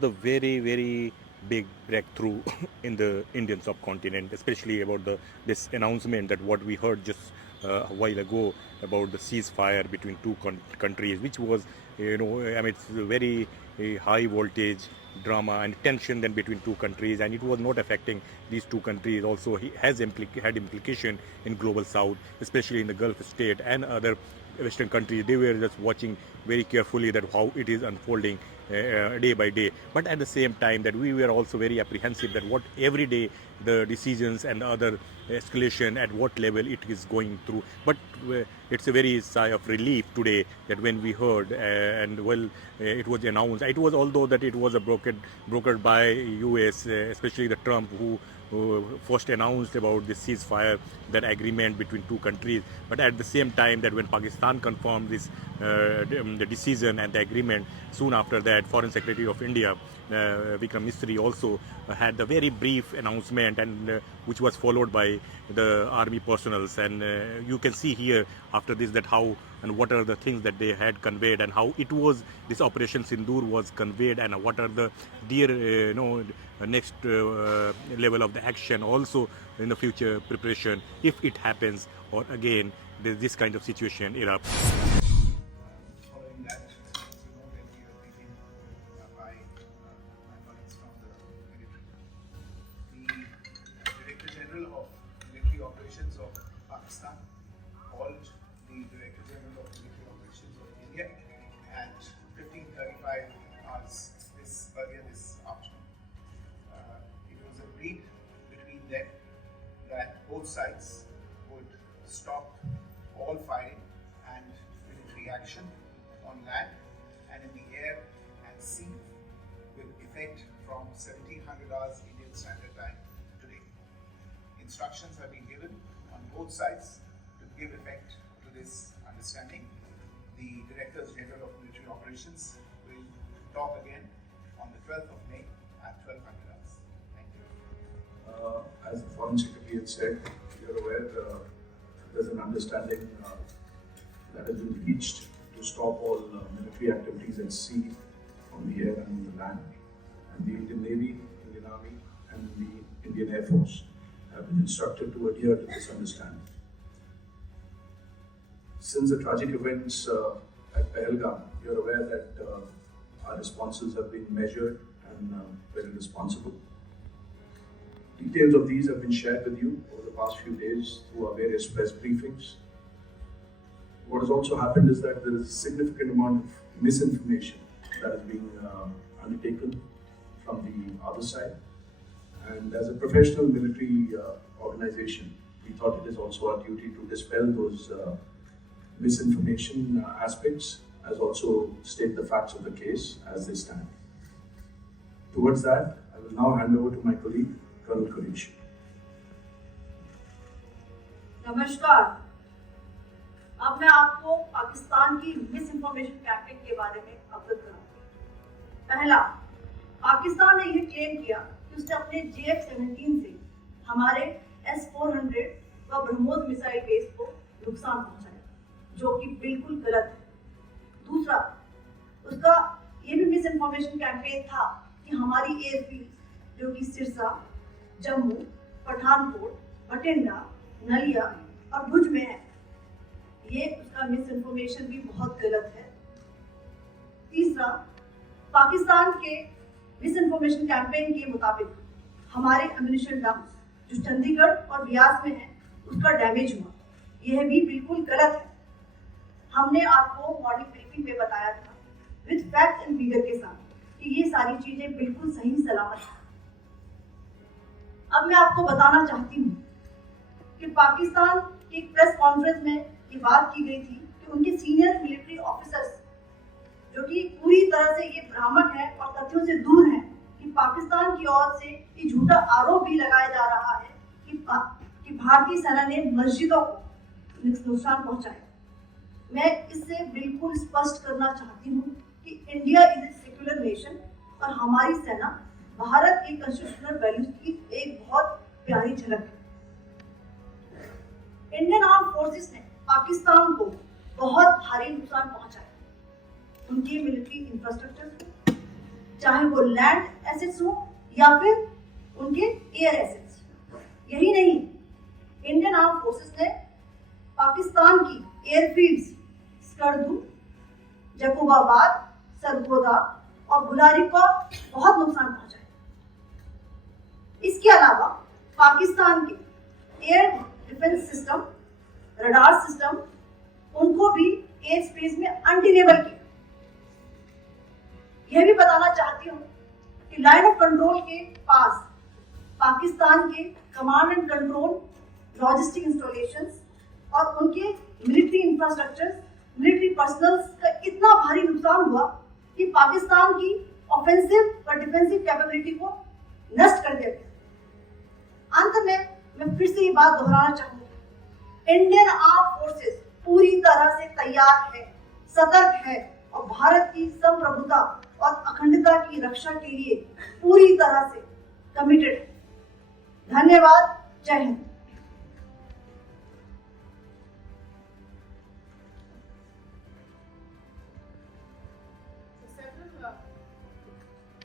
the very big breakthrough in the Indian subcontinent, especially about this announcement that what we heard just a while ago about the ceasefire between two countries, which was, it's a very high voltage drama and tension then between two countries, and it was not affecting these two countries. Also, he has had implication in global south, especially in the Gulf state and other Western countries. They were just watching very carefully that how it is unfolding day by day. But at the same time, that we were also very apprehensive that what every day the decisions and other escalation at what level it is going through. But it's a very sigh of relief today that when we heard it was announced. It was, although that it was brokered by US, especially the Trump who first announced about the ceasefire, that agreement between two countries. But at the same time, that when Pakistan confirmed this the decision and the agreement, soon after that, Foreign Secretary of India, Vikram Misri, also had the very brief announcement, and which was followed by the army personals. And you can see here after this that how and what are the things that they had conveyed, and how it was this Operation Sindoor was conveyed, and what are the next level of the action also in the future preparation if it happens, or again this kind of situation erupts. Following that, there will be a briefing by my colleagues from the military. The Director General of Military Operations of Pakistan called the Director General of Military Operations of India at 15:35 hours earlier this afternoon. It was agreed between them that both sides would stop all firing and military action on land and in the air and sea with effect from 1700 hours Indian Standard Time today. Instructions have been given on both sides to give effect to this understanding. The Directors General of Military Operations will talk again on the 12th of May at 1200 hours. Thank you. As the Foreign Secretary had said, you're aware there's an understanding that has been reached to stop all military activities at sea, on the air and on the land. And the Indian Navy, Indian Army and the Indian Air Force have been instructed to adhere to this understanding. Since the tragic events at Pahalgam, you're aware that our responses have been measured and very responsible. Details of these have been shared with you over the past few days through our various press briefings. What has also happened is that there is a significant amount of misinformation that is being undertaken from the other side. And as a professional military organization, we thought it is also our duty to dispel those misinformation aspects, as also state the facts of the case as they stand. Towards that, I will now hand over to my colleague, Colonel Qureshi. नमस्कार। अब मैं आपको पाकिस्तान की miss information campaign के बारे में अवगत कराऊंगी। पहला, पाकिस्तान ने यह क्लेम किया कि उसने अपने JF-17 से हमारे S-400 व ब्रह्मोस मिसाइल बेस को नुकसान पहुंचाया, जो कि बिल्कुल गलत है। दूसरा, उसका ये भी मिस इन्फॉर्मेशन कैंपेन था कि हमारी एयरफील्ड जो कि सिरसा, जम्मू, पठानकोट, बठिंडा, नलिया और भुज में है, ये उसका मिस इन्फॉर्मेशन भी बहुत गलत है। तीसरा, पाकिस्तान के मिस इन्फॉर्मेशन कैंपेन के मुताबिक हमारे एम्युनिशन डम्प्स जो चंडीगढ़ और बियास में है, उसका डैमेज हुआ, यह भी बिल्कुल गलत है। हमने आपको मॉर्निंग ब्रीफिंग में बताया था विद फैक्ट्स एंड फिगर के साथ कि ये सारी चीजें बिल्कुल सही सलामत है। अब मैं आपको बताना चाहती हूँ कि पाकिस्तान की एक प्रेस कॉन्फ्रेंस में ये बात की गई थी कि उनके सीनियर मिलिट्री ऑफिसर्स जो कि पूरी तरह से ये भ्रामक है और तथ्यों से दूर हैं कि पाकिस्तान की ओर से ये झूठा आरोप भी लगाया जा रहा है कि भारतीय सेना ने मस्जिदों को नुकसान पहुंचाया। मैं इससे बिल्कुल स्पष्ट करना चाहती हूँ कि India is a secular nation और हमारी सेना भारत के कॉन्स्टिट्यूशनल वैल्यूज की एक बहुत प्यारी झलक है। इंडियन आर्म फोर्सेस ने पाकिस्तान को बहुत भारी नुकसान पहुंचाया, उनके मिलिट्री इंफ्रास्ट्रक्चर को, चाहे वो लैंड एसेट्स हो या फिर उनके एयर एसेट्स। यही नहीं, इंडियन आर्म फोर्सेस ने पाकिस्तान की एयरफील्ड्स स्कर्दू, जैकोबाबाद, सरगोदा और बुलारी को बहुत नुकसान पहुंचाया। इसके अलावा पाकिस्तान के air defence system, radar system, उनको भी एयर स्पेस में अनडिनेबल किया। यह भी बताना चाहती हूँ कि लाइन ऑफ कंट्रोल के पास पाकिस्तान के command and control, logistic installations और उनके मिलिट्री इंफ्रास्ट्रक्चर, मिलिट्री पर्सनल्स का इतना भारी नुकसान हुआ कि पाकिस्तान की ऑफेंसिव और डिफेंसिव कैपेबिलिटी को नष्ट कर दिया गया। अंत में मैं फिर से ये बात दोहराना चाहूंगी, इंडियन आर्म फोर्सेस पूरी तरह से तैयार है, सतर्क है और भारत की संप्रभुता और अखंडता की रक्षा के लिए पूरी तरह से कमिटेड है। धन्यवाद। जय Hind.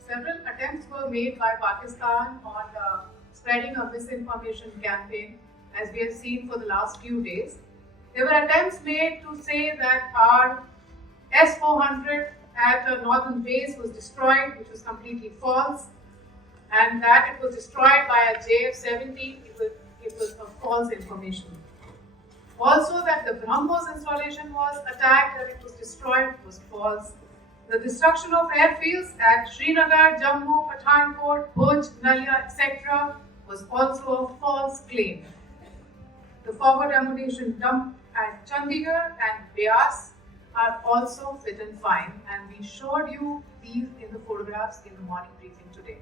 Several attempts were made by Pakistan on spreading a misinformation campaign, as we have seen for the last few days. There were attempts made to say that our S-400 at a northern base was destroyed, which was completely false, and that it was destroyed by a JF-70, it was a false information. Also that the BrahMos installation was attacked and it was destroyed, was false. The destruction of airfields at Srinagar, Jammu, Pathankot, Bhuj, Nalia, etc. was also a false claim. The forward ammunition dump at Chandigarh and Beas are also fit and fine, and we showed you these in the photographs in the morning briefing today.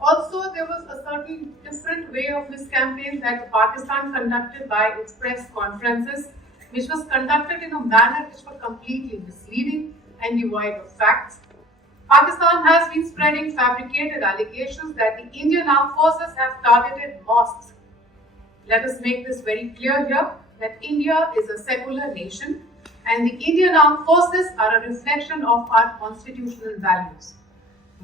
Also, there was a certain different way of this campaign that Pakistan conducted by its press conferences, which was conducted in a manner which was completely misleading and devoid of facts. Pakistan has been spreading fabricated allegations that the Indian armed forces have targeted mosques. Let us make this very clear here that India is a secular nation and the Indian armed forces are a reflection of our constitutional values.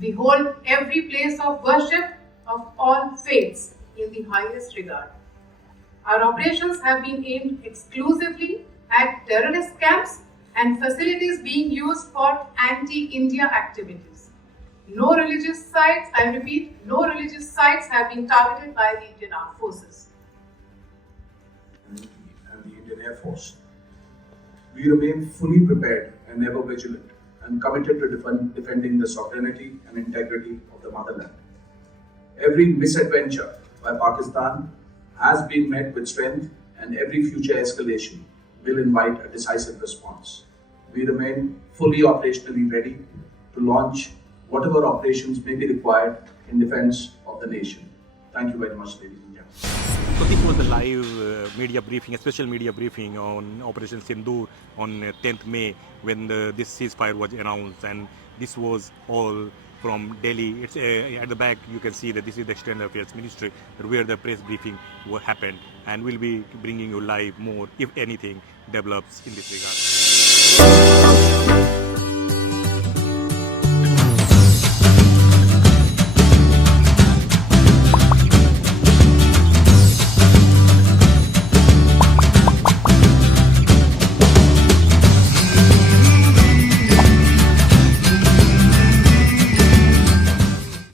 We hold every place of worship of all faiths in the highest regard. Our operations have been aimed exclusively at terrorist camps and facilities being used for anti-India activities. No religious sites, I repeat, no religious sites have been targeted by the Indian Armed Forces. And the Indian Air Force. We remain fully prepared and ever vigilant and committed to defending the sovereignty and integrity of the motherland. Every misadventure by Pakistan has been met with strength, and every future escalation will invite a decisive response. We remain fully operationally ready to launch whatever operations may be required in defense of the nation. Thank you very much, ladies and gentlemen. So this was the live media briefing, a special media briefing on Operation Sindoor on 10th May when this ceasefire was announced, and this was all from Delhi. It's at the back you can see that this is the External Affairs Ministry where the press briefing happened, and we'll be bringing you live more if anything develops in this regard.